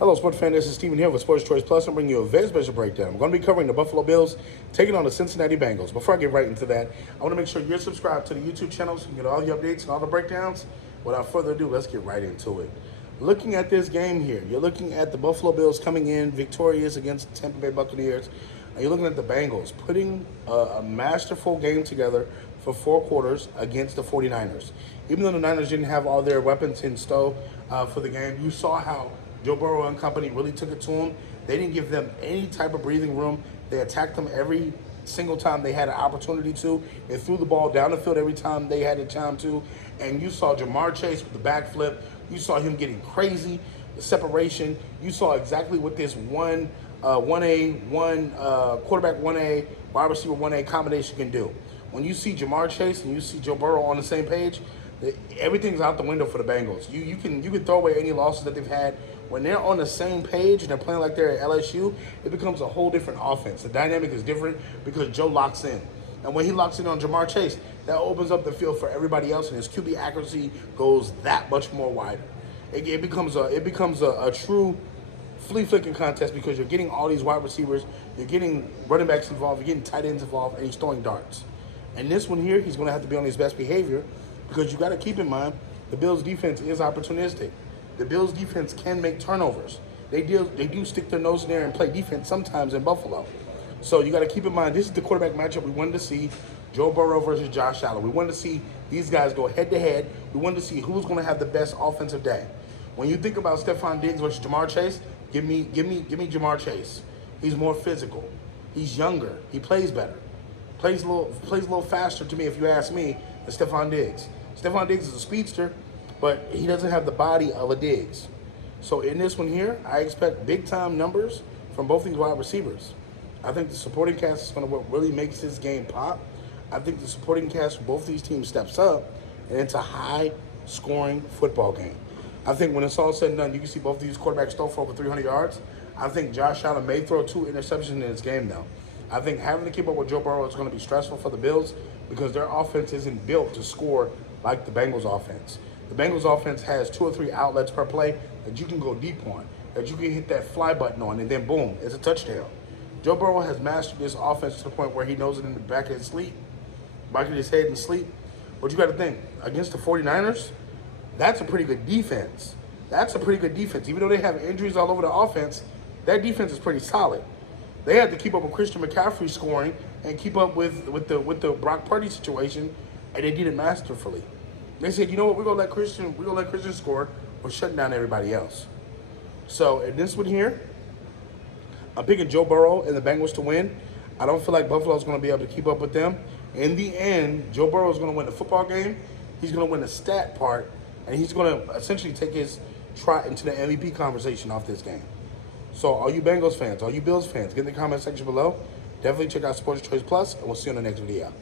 Hello, sports fan. This is Steven here with Sports Choice Plus. I'm bringing you a very special breakdown. I'm going to be covering the Buffalo Bills taking on the Cincinnati Bengals. Before I get right into that, I want to make sure you're subscribed to the YouTube channel so you can get all the updates and all the breakdowns. Without further ado, let's get right into it. Looking at this game here, you're looking at the Buffalo Bills coming in victorious against the Tampa Bay Buccaneers. And you're looking at the Bengals putting a masterful game together for 4 quarters against the 49ers. Even though the Niners didn't have all their weapons in stow for the game, you saw how Joe Burrow and company really took it to them. They didn't give them any type of breathing room. They attacked them every single time they had an opportunity to. They threw the ball down the field every time they had a time to. And you saw Jamar Chase with the backflip. You saw him getting crazy, the separation. You saw exactly what this quarterback 1A, wide receiver 1A combination can do. When you see Jamar Chase and you see Joe Burrow on the same page, everything's out the window for the Bengals. You can throw away any losses that they've had. When they're on the same page and they're playing like they're at LSU, it becomes a whole different offense. The dynamic is different because Joe locks in. And when he locks in on Jamar Chase, that opens up the field for everybody else, and his QB accuracy goes that much more wider. It becomes a true flea flicking contest because you're getting all these wide receivers, you're getting running backs involved, you're getting tight ends involved, and he's throwing darts. And this one here, he's going to have to be on his best behavior because you got to keep in mind the Bills' defense is opportunistic. The Bills' defense can make turnovers. They do stick their nose in there and play defense sometimes in Buffalo. So you got to keep in mind this is the quarterback matchup we wanted to see: Joe Burrow versus Josh Allen. We wanted to see these guys go head to head. We wanted to see who's going to have the best offensive day. When you think about Stephon Diggs versus Jamar Chase, give me Jamar Chase. He's more physical. He's younger. He plays better. Plays a little faster to me, if you ask me, than Stephon Diggs. Stephon Diggs is a speedster, but he doesn't have the body of a Diggs. So in this one here, I expect big-time numbers from both these wide receivers. I think the supporting cast is going to what really makes this game pop. I think the supporting cast for both these teams steps up, and it's a high-scoring football game. I think when it's all said and done, you can see both of these quarterbacks throw for over 300 yards. I think Josh Allen may throw 2 interceptions in this game, though. I think having to keep up with Joe Burrow is going to be stressful for the Bills because their offense isn't built to score like the Bengals' offense. The Bengals' offense has 2 or 3 outlets per play that you can go deep on, that you can hit that fly button on, and then boom, it's a touchdown. Joe Burrow has mastered this offense to the point where he knows it in the back of his head and sleep. But you got to think, against the 49ers, that's a pretty good defense. That's a pretty good defense. Even though they have injuries all over the offense, that defense is pretty solid. They had to keep up with Christian McCaffrey scoring and keep up with the Brock Purdy situation, and they did it masterfully. They said, you know what, we're gonna let Christian score. We're shutting down everybody else. So in this one here, I'm picking Joe Burrow and the Bengals to win. I don't feel like Buffalo's going to be able to keep up with them. In the end, Joe Burrow is going to win the football game. He's going to win the stat part, and he's going to essentially take his trot into the MVP conversation off this game. So all you Bengals fans, all you Bills fans, get in the comment section below. Definitely check out Sports Choice Plus, and we'll see you on the next video.